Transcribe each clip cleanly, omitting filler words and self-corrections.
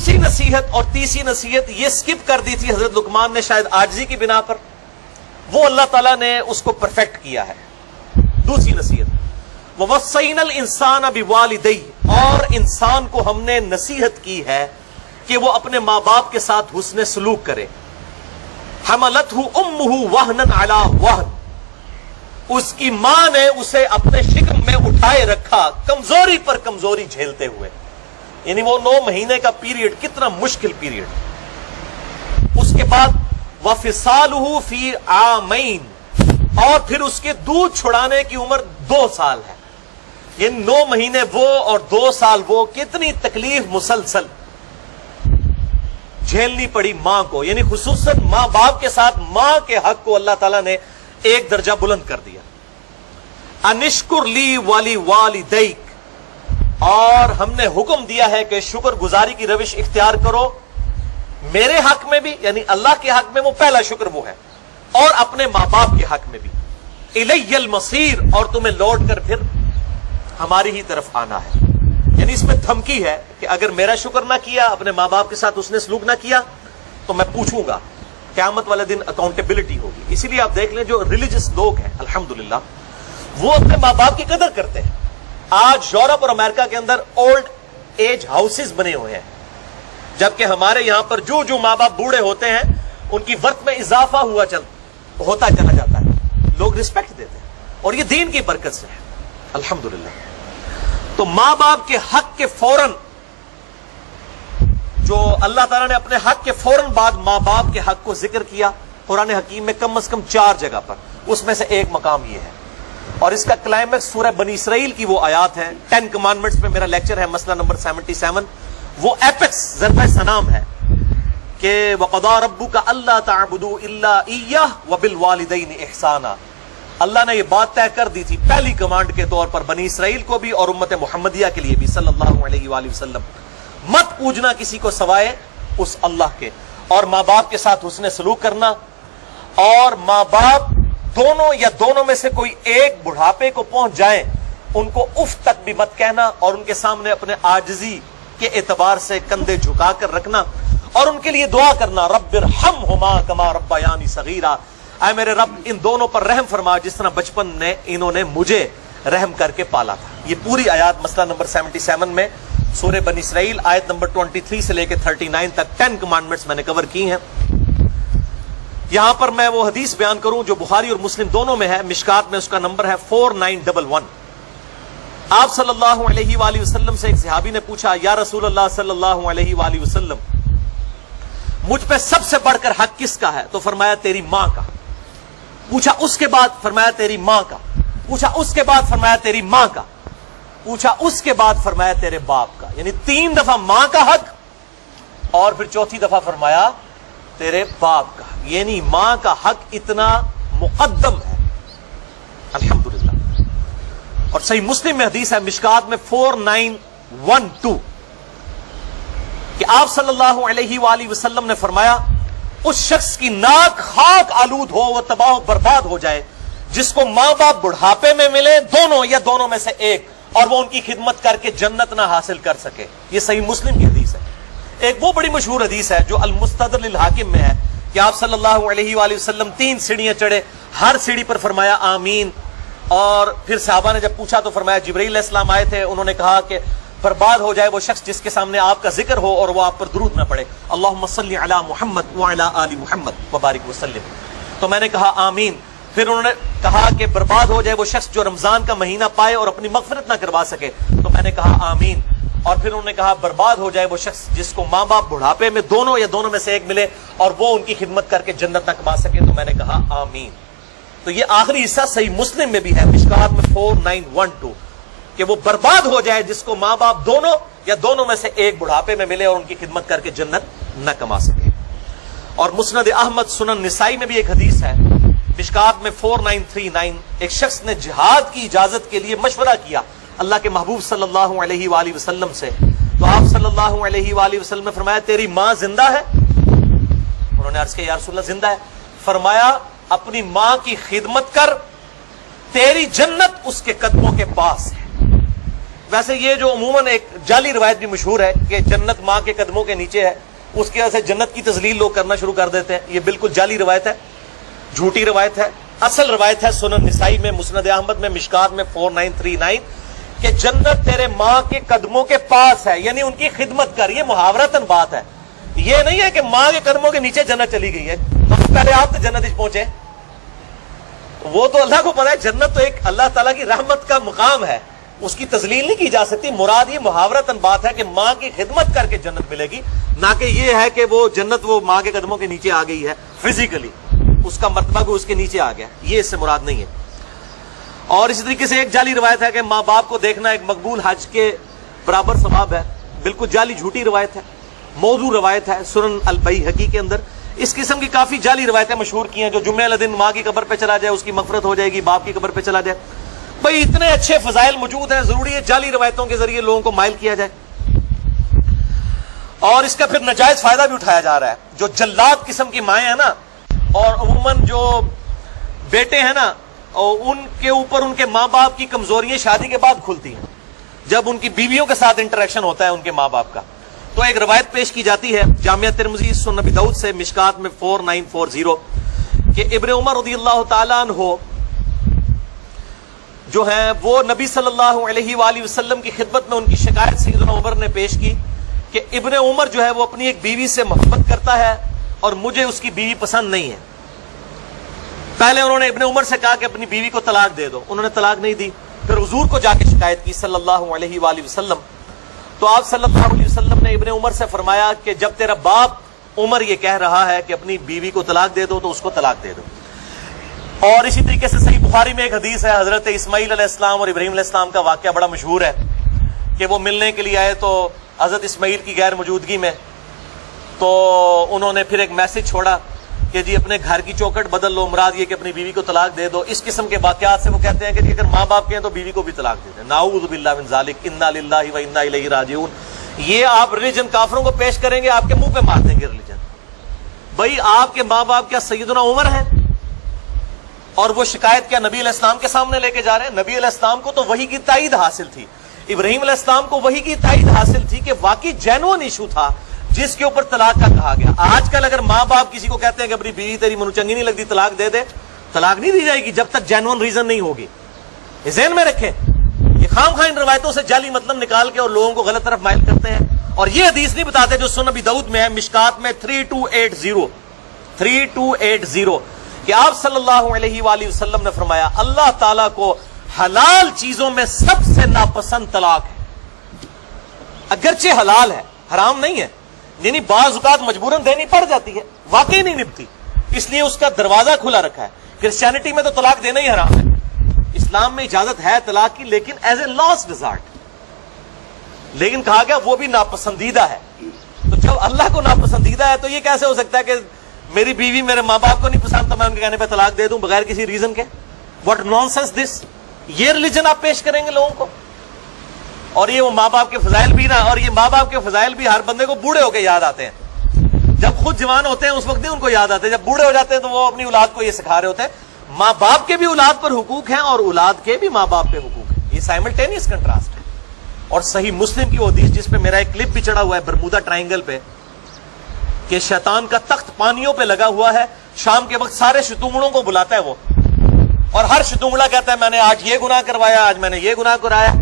دوسری نصیحت اور تیسری نصیحت یہ سکپ کر دی تھی حضرت لقمان نے، شاید عاجزی کی بنا پر، وہ اللہ تعالیٰ نے اس کو پرفیکٹ کیا ہے۔ دوسری نصیحت وَوَصَّيْنَا الْإِنسَانَ بِوَالِدَيْهِ، اور انسان کو ہم نے نصیحت کی ہے کہ وہ اپنے ماں باپ کے ساتھ حسن سلوک کرے۔ حَمَلَتْهُ أُمُّهُ وَهْنًا عَلَى وَهْنٍ، اس کی ماں نے اسے اپنے شکم میں اٹھائے رکھا، کمزوری پر کمزوری جھیلتے ہوئے۔ یعنی وہ 9 مہینے کا پیریڈ کتنا مشکل پیریڈ۔ اس کے بعد وَفِصَالُهُ فِي عَامَيْنِ، اور پھر اس کے دودھ چھڑانے کی عمر 2 سال ہے۔ یہ 9 مہینے وہ اور 2 سال وہ، کتنی تکلیف مسلسل جھیلنی پڑی ماں کو۔ یعنی خصوصاً ماں باپ کے ساتھ ماں کے حق کو اللہ تعالیٰ نے ایک درجہ بلند کر دیا۔ انشکر لی والی والدیک، اور ہم نے حکم دیا ہے کہ شکر گزاری کی روش اختیار کرو میرے حق میں بھی، یعنی اللہ کے حق میں وہ پہلا شکر وہ ہے، اور اپنے ماں باپ کے حق میں بھی۔ الی المصیر، اور تمہیں لوٹ کر پھر ہماری ہی طرف آنا ہے۔ یعنی اس میں دھمکی ہے کہ اگر میرا شکر نہ کیا، اپنے ماں باپ کے ساتھ اس نے سلوک نہ کیا، تو میں پوچھوں گا، قیامت والے دن اکاؤنٹیبلٹی ہوگی۔ اسی لیے آپ دیکھ لیں جو ریلیجس لوگ ہیں الحمدللہ وہ اپنے ماں باپ کی قدر کرتے ہیں۔ آج یورپ اور امریکہ کے اندر اولڈ ایج ہاؤسز بنے ہوئے ہیں، جبکہ ہمارے یہاں پر جو ماں باپ بوڑھے ہوتے ہیں ان کی ورث میں اضافہ ہوتا چلا جاتا ہے، لوگ رسپیکٹ دیتے ہیں، اور یہ دین کی برکت سے ہے الحمدللہ۔ تو ماں باپ کے حق کے فوراً، جو اللہ تعالیٰ نے اپنے حق کے فوراً بعد ماں باپ کے حق کو ذکر کیا قرآن حکیم میں کم از کم 4 جگہ پر، اس میں سے ایک مقام یہ ہے، اور اس کا کلائمیکس سورہ بنی اسرائیل کی وہ آیات ہے۔ 10 کمانڈمنٹس میں میرا لیکچر ہے، مسئلہ نمبر 77، وہ ایپکس ضرب سنام ہے کہ وَقَضَىٰ رَبُّكَ أَلَّا تَعْبُدُوا إِلَّا إِيَّهُ وَبِالْوَالِدَيْنِ إِحْسَانًا۔ اللہ نے یہ بات طے کر دی تھی پہلی کمانڈ کے طور پر بنی اسرائیل کو بھی اور امت محمدیہ کے لیے بھی صلی اللہ علیہ وآلہ وسلم، مت پوجنا کسی کو سوائے اس اللہ کے، اور ماں باپ کے ساتھ حسن سلوک کرنا، اور ماں باپ دونوں یا دونوں میں سے کوئی ایک بڑھاپے کو پہنچ جائیں ان کو اف تک بھی مت کہنا، اور ان کے سامنے اپنے عاجزی کے اعتبار سے کندھے جھکا کر رکھنا، اور ان کے لیے دعا کرنا رب ارحمہما کما ربیانی صغیرا، اے میرے رب ان دونوں پر رحم فرما جس طرح بچپن میں انہوں نے مجھے رحم کر کے پالا تھا۔ یہ پوری آیات مسئلہ نمبر 77 میں سورہ بنی اسرائیل آیت نمبر 23 سے لے کے 39 تک 10 کمانڈمنٹس میں نے کور کی ہیں۔ یہاں پر میں وہ حدیث بیان کروں جو بخاری اور مسلم دونوں میں ہے، مشکات میں اس کا نمبر ہے 4911۔ آپ صلی اللہ علیہ وآلہ وسلم سے ایک صحابی نے پوچھا، یا رسول اللہ صلی اللہ علیہ وآلہ وسلم مجھ پہ سب سے بڑھ کر حق کس کا ہے؟ تو فرمایا تیری ماں کا۔ پوچھا اس کے بعد؟ فرمایا تیری ماں کا۔ پوچھا اس کے بعد؟ فرمایا تیری ماں کا۔ پوچھا اس کے بعد؟ فرمایا تیرے باپ کا۔ یعنی 3 دفعہ ماں کا حق، اور پھر 4تھی دفعہ فرمایا تیرے باپ کا۔ یعنی ماں کا حق اتنا مقدم ہے الحمدللہ۔ اور صحیح مسلم میں حدیث ہے مشکات میں 4912 کہ آپ صلی اللہ علیہ وآلہ وسلم نے فرمایا اس شخص کی ناک خاک آلود ہو، وہ تباہ و برباد ہو جائے جس کو ماں باپ بڑھاپے میں ملے دونوں یا دونوں میں سے ایک، اور وہ ان کی خدمت کر کے جنت نہ حاصل کر سکے۔ یہ صحیح مسلم کی حدیث ہے۔ ایک وہ بڑی مشہور حدیث ہے جو المستدرک للحاکم میں ہے کہ آپ صلی اللہ علیہ وآلہ وسلم 3 سیڑھیاں چڑھے، ہر سیڑھی پر فرمایا آمین، اور پھر صحابہ نے جب پوچھا تو فرمایا جبرائیل علیہ السلام آئے تھے، انہوں نے کہا کہ برباد ہو جائے وہ شخص جس کے سامنے آپ کا ذکر ہو اور وہ آپ پر درود نہ پڑے، اللہم صلی علی محمد وعلی آل محمد وبارک وسلم۔ تو میں نے کہا آمین۔ پھر انہوں نے کہا کہ برباد ہو جائے وہ شخص جو رمضان کا مہینہ پائے اور اپنی مغفرت نہ کروا سکے، تو میں نے کہا آمین۔ اور پھر انہوں نے کہا برباد ہو جائے وہ شخص جس کو ماں باپ بڑھاپے میں دونوں یا دونوں میں سے ایک ملے اور وہ ان کی خدمت کر کے جنت نہ کما سکے، تو میں نے کہا آمین۔ تو یہ آخری حصہ صحیح مسلم میں بھی ہے مشکات میں 4912 کہ وہ برباد ہو جائے جس کو ماں باپ دونوں یا دونوں میں سے ایک بڑھاپے میں ملے اور ان کی خدمت کر کے جنت نہ کما سکے۔ اور مسند احمد سنن نسائی میں بھی ایک حدیث ہے مشکات میں 4939، ایک شخص نے جہاد کی اجازت کے لیے مشورہ کیا اللہ کے محبوب صلی اللہ علیہ وآلہ وسلم سے، تو آپ صلی اللہ علیہ وآلہ وسلم نے فرمایا تیری ماں زندہ ہے؟ انہوں نے عرض کیا یا رسول اللہ زندہ ہے۔ فرمایا اپنی ماں کی خدمت کر، تیری جنت اس کے قدموں کے پاس ہے۔ ویسے یہ جو عموماً ایک جعلی روایت بھی مشہور ہے کہ جنت ماں کے قدموں کے نیچے ہے، اس کی وجہ سے جنت کی تذلیل لوگ کرنا شروع کر دیتے ہیں. یہ بالکل جعلی روایت ہے، جھوٹی روایت ہے. اصل روایت ہے سنن نسائی میں، مسند احمد میں، مشکات میں 4939 کہ جنت تیرے ماں کے قدموں کے پاس ہے، یعنی ان کی خدمت کر. یہ محاورتاً بات ہے، یہ نہیں ہے کہ ماں کے قدموں کے نیچے جنت چلی گئی ہے. پہلے آپ تو جنت پہنچے، وہ تو اللہ کو پتا ہے. جنت تو ایک اللہ تعالیٰ کی رحمت کا مقام ہے، اس کی تذلیل نہیں کی جا سکتی. مراد یہ محاورتاً بات ہے کہ ماں کی خدمت کر کے جنت ملے گی، نہ کہ یہ ہے کہ وہ جنت وہ ماں کے قدموں کے نیچے آ گئی ہے فزیکلی، اس کا مرتبہ کو اس کے نیچے آ گیا. یہ اس سے مراد نہیں ہے. اور اسی طریقے سے ایک جعلی روایت ہے کہ ماں باپ کو دیکھنا ایک مقبول حج کے برابر ثواب ہے. بالکل جعلی جھوٹی روایت ہے، موضوع روایت ہے سنن البیہقی کے اندر. اس قسم کی کافی جعلی روایتیں مشہور کی ہیں، جو جمعہ والے دن ماں کی قبر پہ چلا جائے اس کی مغفرت ہو جائے گی، باپ کی قبر پہ چلا جائے. بھائی اتنے اچھے فضائل موجود ہیں، ضروری ہے جعلی روایتوں کے ذریعے لوگوں کو مائل کیا جائے. اور اس کا پھر ناجائز فائدہ بھی اٹھایا جا رہا ہے. جو جلاد قسم کی مائیں ہیں نا، اور عموماً جو بیٹے ہیں نا، ان کے اوپر ان کے ماں باپ کی کمزوریاں شادی کے بعد کھلتی ہیں جب ان کی بیویوں کے ساتھ انٹریکشن ہوتا ہے ان کے ماں باپ کا. تو ایک روایت پیش کی جاتی ہے جامعہ ترمذی سنن ابی داؤد سے، مشکات میں 4940 کہ ابن عمر رضی اللہ تعالیٰ عنہ جو ہیں وہ نبی صلی اللہ علیہ وآلہ وسلم کی خدمت میں ان کی شکایت سیدنا عمر نے پیش کی کہ ابن عمر جو ہے وہ اپنی ایک بیوی سے محبت کرتا ہے اور مجھے اس کی بیوی پسند نہیں ہے. پہلے انہوں نے ابن عمر سے کہا کہ اپنی بیوی کو طلاق دے دو، انہوں نے طلاق نہیں دی. پھر حضور کو جا کے شکایت کی صلی اللہ علیہ وآلہ وسلم. تو آپ صلی اللہ علیہ وسلم نے ابن عمر سے فرمایا کہ جب تیرا باپ عمر یہ کہہ رہا ہے کہ اپنی بیوی کو طلاق دے دو تو اس کو طلاق دے دو. اور اسی طریقے سے صحیح بخاری میں ایک حدیث ہے، حضرت اسماعیل علیہ السلام اور ابراہیم علیہ السلام کا واقعہ بڑا مشہور ہے کہ وہ ملنے کے لیے آئے تو حضرت اسماعیل کی غیر موجودگی میں تو انہوں نے پھر ایک میسج چھوڑا کہ جی اپنے گھر کی چوکھٹ بدل لو، مراد یہ کہ اپنی بیوی کو طلاق دے دو. اس قسم کے واقعات سے وہ کہتے ہیں کہ جی اگر ماں باپ کے ہیں تو بیوی کو بھی طلاق دے دیں. نعوذ باللہ من ذالک، انا للہ و انا الیہ راجعون. یہ آپ ریلیجن کافروں کو پیش کریں گے، آپ کے منہ پہ مار دیں گے ریلیجن. بھائی آپ کے ماں باپ کیا سیدنا عمر ہیں؟ اور وہ شکایت کیا نبی علیہ السلام کے سامنے لے کے جا رہے ہیں؟ نبی علیہ السلام کو تو وحی کی تائید حاصل تھی، ابراہیم علیہ السلام کو وحی کی تائید حاصل تھی کہ واقعی جینوئن ایشو تھا جس کے اوپر طلاق کا کہا گیا. آج کل اگر ماں باپ کسی کو کہتے ہیں کہ اپنی بیوی تیری منو چنگی نہیں لگتی طلاق دے دے، طلاق نہیں دی جائے گی جب تک جینوئن ریزن نہیں ہوگی. یہ ذہن میں رکھیں. یہ خام خواہ ان روایتوں سے جعلی مطلب نکال کے اور لوگوں کو غلط طرف مائل کرتے ہیں. اور یہ حدیث نہیں بتاتے جو سنن ابی داؤد میں ہے، مشکات میں 3280 کہ آپ صلی اللہ علیہ وآلہ وسلم نے فرمایا اللہ تعالیٰ کو حلال چیزوں میں سب سے ناپسند طلاق ہے. اگرچہ حلال ہے، حرام نہیں ہے، یعنی بعض اوقات مجبوراً دینی پڑ جاتی ہے، واقعی نہیں نبھتی، اس لیے اس کا دروازہ کھلا رکھا ہے. کرسچینٹی میں تو طلاق دینا ہی حرام ہے. اسلام میں اجازت ہے طلاق کی، لیکن ایز اے لاسٹ ریزارٹ. لیکن کہا گیا وہ بھی ناپسندیدہ ہے. تو جب اللہ کو ناپسندیدہ ہے تو یہ کیسے ہو سکتا ہے کہ میری بیوی میرے ماں باپ کو نہیں پسند تو میں ان کے کہنے پہ طلاق دے دوں بغیر کسی ریزن کے؟ واٹ نانسنس دس. یہ ریلیجن آپ پیش کریں گے لوگوں کو؟ اور یہ وہ ماں باپ کے فضائل بھی نا، اور یہ ماں باپ کے فضائل بھی ہر بندے کو بوڑھے ہو کے یاد آتے ہیں. جب خود جوان ہوتے ہیں اس وقت نہیں ان کو یاد آتے، جب بوڑھے ہو جاتے ہیں تو وہ اپنی اولاد کو یہ سکھا رہے ہوتے ہیں. ماں باپ کے بھی اولاد پر حقوق ہیں اور اولاد کے بھی ماں باپ پہ حقوق ہیں. یہ سائملٹینیس کنٹراسٹ ہے. اور صحیح مسلم کی وہ حدیث جس پہ میرا ایک کلپ بھی چڑھا ہوا ہے برمودا ٹرائنگل پہ، کہ شیطان کا تخت پانیوں پہ لگا ہوا ہے، شام کے وقت سارے شتونگڑوں کو بلاتا ہے وہ، اور ہر شتونگڑا کہتا ہے میں نے آج یہ گناہ کروایا، آج میں نے یہ گناہ کرایا.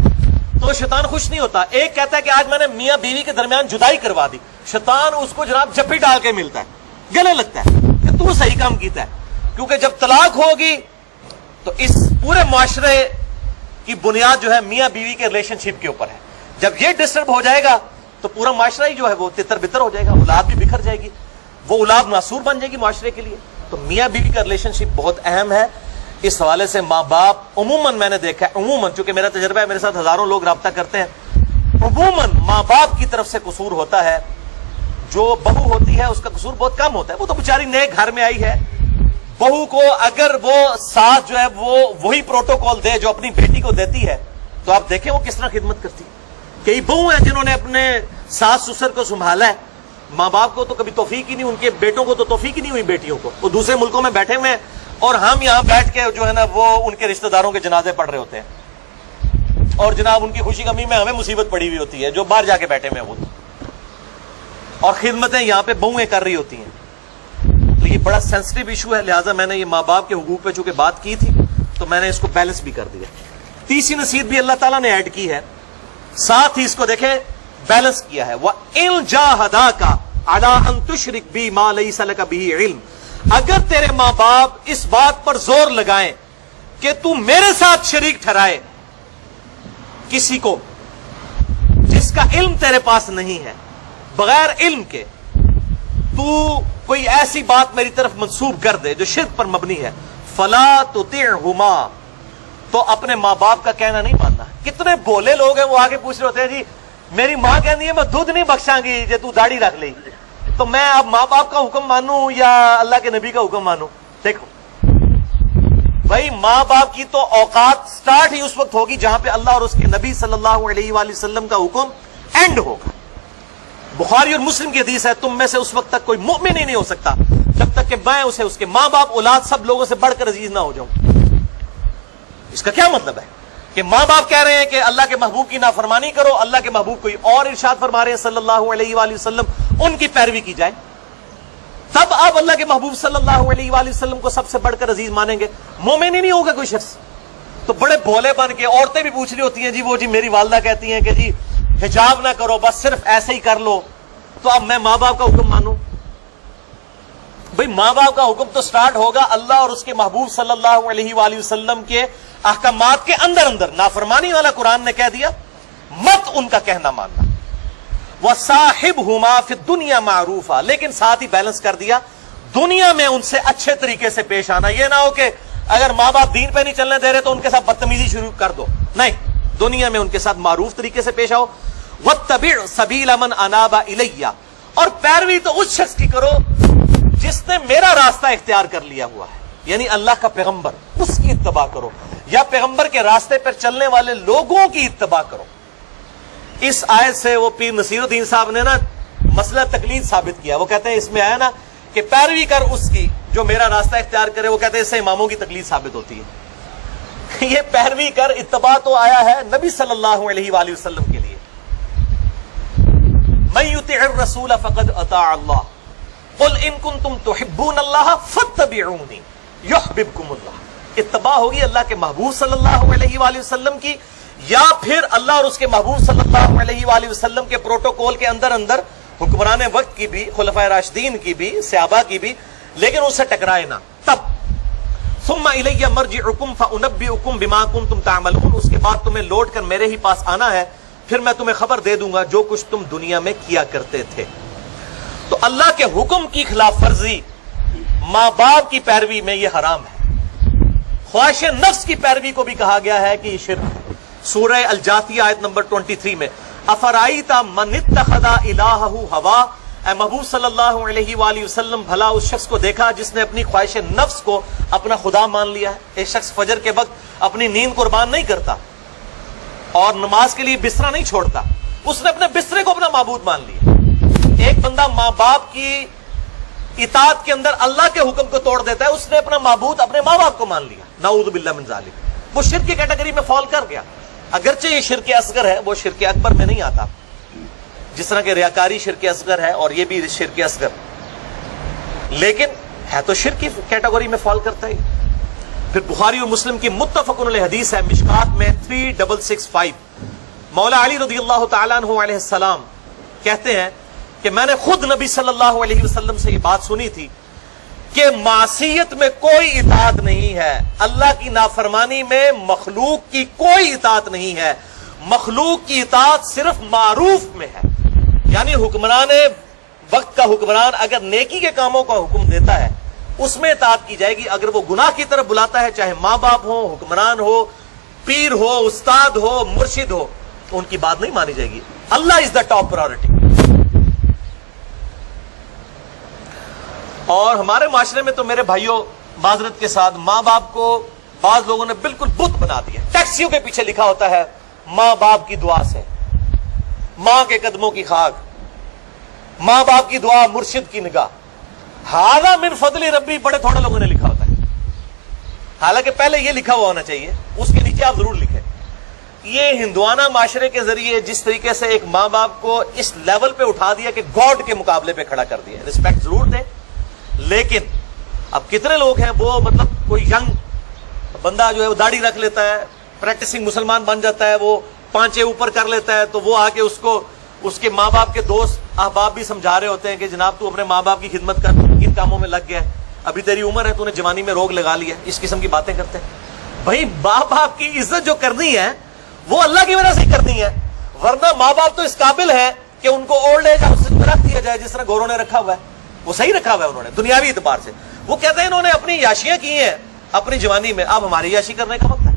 تو شیطان خوش نہیں ہوتا. ایک کہتا ہے کہ آج میں نے میاں بیوی کے درمیان جدائی کروا دی. شیطان اس کو جناب جپی ڈال کے ملتا ہے، گلے لگتا ہے کہ تو صحیح کام کیتا ہے. کیونکہ جب طلاق ہوگی تو اس پورے معاشرے کی بنیاد جو ہے میاں بیوی کے ریلیشن شپ کے اوپر ہے. جب یہ ڈسٹرب ہو جائے گا تو پورا معاشرہ ہی جو ہے وہ تتر بتر ہو جائے گا، اولاد بھی بکھر جائے گی، وہ اولاد معصور بن جائے گی معاشرے کے لیے. تو میاں بیوی کا ریلیشن شپ بہت اہم ہے. اس حوالے سے ماں باپ عموماً میں نے دیکھا ہے، عموماً چونکہ میرا تجربہ ہے، میرے ساتھ ہزاروں لوگ رابطہ کرتے ہیں، عموماً ماں باپ کی طرف سے قصور ہوتا ہے. جو بہو ہوتی ہے اس کا قصور بہت کم ہوتا ہے. وہ تو بیچاری نئے گھر میں آئی ہے. بہو کو اگر وہ ساتھ جو ہے وہ وہی پروٹوکول دے جو اپنی بیٹی کو دیتی ہے تو آپ دیکھیں وہ کس طرح خدمت کرتی ہے. کئی بہو ہیں جنہوں نے اپنے ساس سسر کو سنبھالا ہے، ماں باپ کو تو کبھی توفیق ہی نہیں، ان کے بیٹوں کو تو توفیق ہی نہیں ہوئی بیٹیوں کو. وہ دوسرے ملکوں میں بیٹھے ہوئے ہیں اور ہم یہاں بیٹھ کے جو ہے نا وہ ان کے رشتہ داروں کے جنازے پڑھ رہے ہوتے ہیں. اور جناب ان کی خوشی غمی میں ہمیں مصیبت پڑی ہوئی ہوتی ہے جو باہر جا کے بیٹھے ہوئے خود، اور خدمتیں یہاں پہ بہویں کر رہی ہوتی ہیں. تو یہ بڑا سینسٹیو ایشو ہے، لہٰذا میں نے یہ ماں باپ کے حقوق پہ چونکہ بات کی تھی تو میں نے اس کو بیلنس بھی کر دیا. تیسری نصیحت بھی اللہ تعالیٰ نے ایڈ کی ہے، ساتھ ہی اس کو دیکھیں بیلنس کیا ہے. وَإِن جَاهَدَاكَ عَلَىٰ أَن تُشْرِكْ بِي مَا لَيْسَ لَكَ بِهِ عِلْمٌ، اگر تیرے ماں باپ اس بات پر زور لگائیں کہ تو میرے ساتھ شریک ٹھہرائے کسی کو جس کا علم تیرے پاس نہیں ہے، بغیر علم کے تو کوئی ایسی بات میری طرف منسوب کر دے جو شرک پر مبنی ہے، فَلَا تُطِعْهُمَا، تو اپنے ماں باپ کا کہنا نہیں ماننا. کتنے بولے لوگ ہیں وہ آگے پوچھ رہے ہوتے ہیں جی میری ماں کہتی ہے میں دودھ نہیں بخشاں گی جے تو داڑھی رکھ لئی، تو میں اب ماں باپ کا حکم مانوں یا اللہ کے نبی کا حکم مانوں؟ دیکھو بھائی، ماں باپ کی تو اوقات سٹارٹ ہی اس وقت ہوگی جہاں پہ اللہ اور اس کے نبی صلی اللہ علیہ وآلہ وسلم کا حکم اینڈ ہوگا. بخاری اور مسلم کی حدیث ہے تم میں سے اس وقت تک کوئی مؤمن ہی نہیں ہو سکتا جب تک کہ میں اسے اس کے ماں باپ اولاد سب لوگوں سے بڑھ کر عزیز نہ ہو جاؤں. اس کا کیا مطلب ہے کہ ماں باپ کہہ رہے ہیں کہ اللہ کے محبوب کی نافرمانی کرو، اللہ کے محبوب کوئی اور ارشاد فرما رہے ہیں صلی اللہ علیہ وآلہ وسلم، ان کی پیروی کی جائے، تب آپ اللہ کے محبوب صلی اللہ علیہ وآلہ وسلم کو سب سے بڑھ کر عزیز مانیں گے. مومن ہی نہیں ہوگا کوئی شخص. تو بڑے بھولے بن کے عورتیں بھی پوچھ رہی ہوتی ہیں جی میری والدہ کہتی ہیں کہ جی حجاب نہ کرو، بس صرف ایسے ہی کر لو، تو اب میں ماں باپ کا حکم مانوں؟ بھئی ماں باپ کا حکم تو سٹارٹ ہوگا اللہ اور اس کے محبوب صلی اللہ علیہ وآلہ وسلم کے احکامات کے اندر. نافرمانی والا قرآن نے کہہ دیا مت ان کا کہنا ماننا. وَصَاحِبْهُمَا فِي الدُّنْيَا مَعْرُوفًا، لیکن ساتھ ہی بیلنس کر دیا دنیا میں ان سے اچھے طریقے سے پیش آنا. یہ نہ ہو کہ اگر ماں باپ دین پہ نہیں چلنے دے رہے تو ان کے ساتھ بدتمیزی شروع کر دو، نہیں، دنیا میں ان کے ساتھ معروف طریقے سے پیش آؤ. وَاتَّبِعْ سَبِيلَ مَنْ أَنَابَ إِلَيَّ، اور پیروی تو اس شخص کی کرو جس نے میرا راستہ اختیار کر لیا ہوا ہے، یعنی اللہ کا پیغمبر، اس کی اتباع کرو، یا پیغمبر کے راستے پر چلنے والے لوگوں کی اتباع کرو. اس آیت سے وہ پیر نصیر الدین صاحب نے نا مسئلہ تقلید ثابت کیا. وہ کہتے ہیں اس میں آیا نا کہ پیروی کر اس کی جو میرا راستہ اختیار کرے، وہ کہتے ہیں اس سے اماموں کی تقلید ثابت ہوتی ہے. یہ پیروی کر اتباع تو آیا ہے نبی صلی اللہ علیہ وآلہ وسلم کے لیے. من یطع الرسول فقد اطاع اللہ، قل ان کنتم تحبون اللہ فاتبعونی یحببکم اللہ. اتباع ہوگی اللہ کے محبوب صلی اللہ علیہ وآلہ وسلم کی، یا پھر اللہ اور اس کے محبوب صلی اللہ علیہ وآلہ وسلم کے پروٹوکول کے اندر حکمران وقت کی بھی، خلفائے راشدین کی بھی، صحابہ کی بھی، لیکن اس سے ٹکرائے نہ. تب ثم الی مرجعکم فانبئکم بما کنتم تعملون، اس کے بعد تمہیں لوٹ کر میرے ہی پاس آنا ہے، پھر میں تمہیں خبر دے دوں گا جو کچھ تم دنیا میں کیا کرتے تھے. تو اللہ کے حکم کی خلاف ورزی، ماں باپ کی پیروی میں یہ حرام ہے. خواہش نفس کی پیروی کو بھی کہا گیا ہے کہ یہ شرک ہے. سورہ الجاثیہ آیت نمبر 23 میں افرائیت من اتخذ الہہ ہوا، اے محبوب صلی اللہ علیہ وآلہ وسلم بھلا اس شخص کو دیکھا جس نے اپنی خواہش نفس کو اپنا خدا مان لیا ہے. ایک شخص فجر کے وقت اپنی نیند قربان نہیں کرتا اور نماز کے لیے بستر نہیں چھوڑتا، اس نے اپنے بسترے کو اپنا معبود مان لیا. ایک بندہ ماں باپ کی اطاعت کے اندر اللہ کے حکم کو توڑ دیتا ہے، اس نے اپنا معبود اپنے ماں باپ کو مان لیا. نعوذ باللہ من ذالک، وہ شرک کی کیٹیگری میں فال کر گیا. اگرچہ یہ شرک اصغر ہے، وہ شرک اکبر میں نہیں آتا، جس طرح کہ ریاکاری شرک اصغر ہے اور یہ بھی شرک اصغر، لیکن ہے تو شرک کی کیٹیگری میں فال کرتا ہے. پھر بخاری اور مسلم کی متفق علیہ حدیث ہے مشکات میں 3665، مولا علی رضی اللہ تعالیٰ عنہ علیہ السلام کہتے ہیں کہ میں نے خود نبی صلی اللہ علیہ وسلم سے یہ بات سنی تھی کہ معصیت میں کوئی اطاعت نہیں ہے، اللہ کی نافرمانی میں مخلوق کی کوئی اطاعت نہیں ہے، مخلوق کی اطاعت صرف معروف میں ہے. یعنی حکمران وقت کا حکمران اگر نیکی کے کاموں کا حکم دیتا ہے اس میں اطاعت کی جائے گی. اگر وہ گناہ کی طرف بلاتا ہے، چاہے ماں باپ ہو، حکمران ہو، پیر ہو، استاد ہو، مرشد ہو، ان کی بات نہیں مانی جائے گی. اللہ از دا ٹاپ پرائورٹی. اور ہمارے معاشرے میں تو میرے بھائیوں معذرت کے ساتھ ماں باپ کو بعض لوگوں نے بالکل بت بنا دیا. ٹیکسیوں کے پیچھے لکھا ہوتا ہے ماں باپ کی دعا سے، ماں کے قدموں کی خاک، ماں باپ کی دعا، مرشد کی نگاہ. ھذا من فضل ربی بڑے تھوڑے لوگوں نے لکھا ہوتا ہے، حالانکہ پہلے یہ لکھا ہوا ہونا چاہیے، اس کے نیچے آپ ضرور لکھیں یہ ہندوانہ معاشرے کے ذریعے جس طریقے سے ایک ماں باپ کو اس لیول پہ اٹھا دیا کہ گاڈ کے مقابلے پہ کھڑا کر دیا. رسپیکٹ ضرور دیں, لیکن اب کتنے لوگ ہیں وہ مطلب کوئی ینگ بندہ جو ہے وہ داڑھی رکھ لیتا ہے, پریکٹسنگ مسلمان بن جاتا ہے, وہ پانچے اوپر کر لیتا ہے, تو وہ آ کے اس کو اس کے ماں باپ کے دوست احباب بھی سمجھا رہے ہوتے ہیں کہ جناب تو اپنے ماں باپ کی خدمت کر, کن کاموں میں لگ گیا ہے, ابھی تیری عمر ہے, تو نے جوانی میں روگ لگا لیا. اس قسم کی باتیں کرتے ہیں. بھائی ماں باپ کی عزت جو کرنی ہے وہ اللہ کی وجہ سے ہی کرنی ہے, ورنہ ماں باپ تو اس قابل ہے کہ ان کو اولڈ ایج ہاؤس میں رکھ دیا جائے جس طرح گوروں نے رکھا ہوا ہے. وہ صحیح رکھا ہوا ہے انہوں نے دنیاوی اعتبار سے. وہ کہتے ہیں انہوں نے اپنی یاشیاں کی ہیں اپنی جوانی میں, اب ہماری یاشی کرنے کا وقت ہے.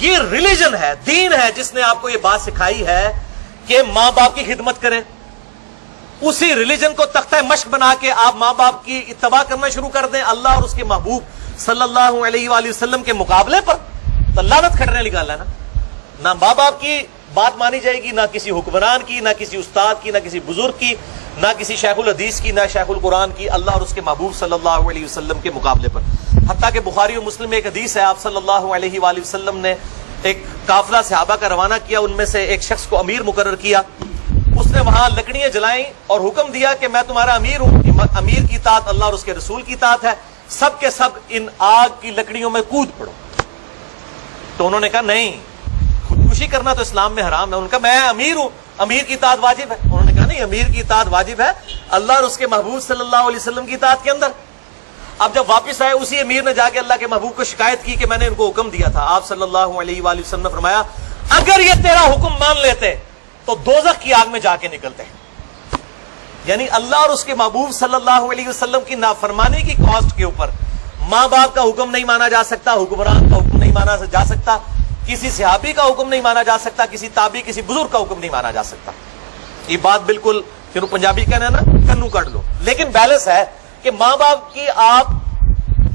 یہ ریلیجن ہے, دین ہے جس نے آپ کو یہ بات سکھائی ہے کہ ماں باپ کی خدمت کریں. اسی ریلیجن کو تختہ مشق بنا کے آپ ماں باپ کی اتباع کرنا شروع کر دیں اللہ اور اس کے محبوب صلی اللہ علیہ وآلہ وسلم کے مقابلے پر, تو لعنت کھڑنے نکالا ہے نا. نہ ماں باپ کی بات مانی جائے گی, نہ کسی حکمران کی, نہ کسی استاد کی, نہ کسی بزرگ کی, نہ کسی شیخ الحدیث کی, نہ شیخ القرآن کی, اللہ اور اس کے محبوب صلی اللہ علیہ وسلم کے مقابلے پر. حتیٰ کہ بخاری و مسلم میں ایک حدیث ہے, آپ صلی اللہ علیہ وآلہ وسلم نے ایک قافلہ صحابہ کا روانہ کیا, ان میں سے ایک شخص کو امیر مقرر کیا. اس نے وہاں لکڑیاں جلائیں اور حکم دیا کہ میں تمہارا امیر ہوں, امیر کی اطاعت اللہ اور اس کے رسول کی اطاعت ہے, سب کے سب ان آگ کی لکڑیوں میں کود پڑو. تو انہوں نے کہا نہیں, خودکشی کرنا تو اسلام میں حرام ہے. ان کا میں امیر ہوں, امیر کی اطاعت واجب ہے. انہوں نے کہا نہیں, امیر کی اطاعت واجب ہے اللہ اور اس کے محبوب صلی اللہ علیہ وسلم کی اطاعت کے اندر. اب جب واپس آئے اسی امیر نے جا کے اللہ کے محبوب کو شکایت کی کہ میں نے ان کو حکم دیا تھا. آپ صلی اللہ علیہ وآلہ وسلم نے فرمایا اگر یہ تیرا حکم مان لیتے تو دوزخ کی آگ میں جا کے نکلتے. یعنی اللہ اور اس کے محبوب صلی اللہ علیہ وسلم کی نافرمانی کی کاسٹ کے اوپر ماں باپ کا حکم نہیں مانا جا سکتا, حکمران کا حکم نہیں مانا جا سکتا, کسی صحابی کا حکم نہیں مانا جا سکتا, کسی تابعی کسی بزرگ کا حکم نہیں مانا جا سکتا. یہ بات بالکل پھر پنجابی کہنا ہے نا, کنو کاٹ لو. لیکن بیلنس ہے کہ ماں باپ کی آپ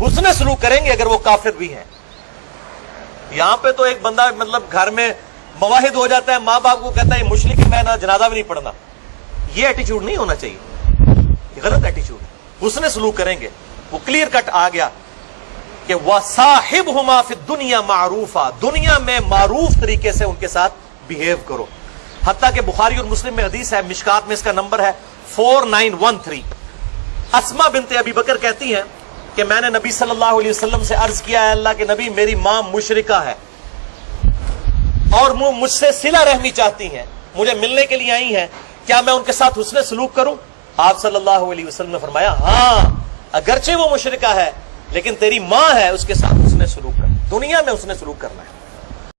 حسن سلوک کریں گے اگر وہ کافر بھی ہیں. یہاں پہ تو ایک بندہ مطلب گھر میں مواحد ہو جاتا ہے, ماں باپ کو کہتا ہے یہ مشرک ہے, میں نہ جنازہ بھی نہیں پڑھنا. یہ ایٹیچیوڈ نہیں ہونا چاہیے, یہ غلط ایٹیچیوڈ. حسن سلوک کریں گے. وہ کلیئر کٹ آ گیا کہ وَصَاحِبْهُمَا فِي الدُّنْيَا مَعْرُوفًا, دنیا میں معروف طریقے سے ان کے ساتھ بیہیو کرو. حتیٰ کہ بخاری اور مسلم میں حدیث ہے, مشکات میں اس کا نمبر ہے 4913. اسما بنت ابی بکر کہتی ہیں کہ میں نے نبی صلی اللہ علیہ وسلم سے عرض کیا ہے اللہ کے نبی میری ماں مشرکہ ہے اور وہ مجھ سے صلہ رحمی چاہتی ہیں, مجھے ملنے کے لیے آئی ہیں, کیا میں ان کے ساتھ حسن سلوک کروں؟ آپ صلی اللہ علیہ وسلم نے فرمایا ہاں, اگرچہ وہ مشرکہ ہے لیکن تیری ماں ہے, اس کے ساتھ حسن سلوک کر. دنیا میں حسن سلوک کرنا ہے.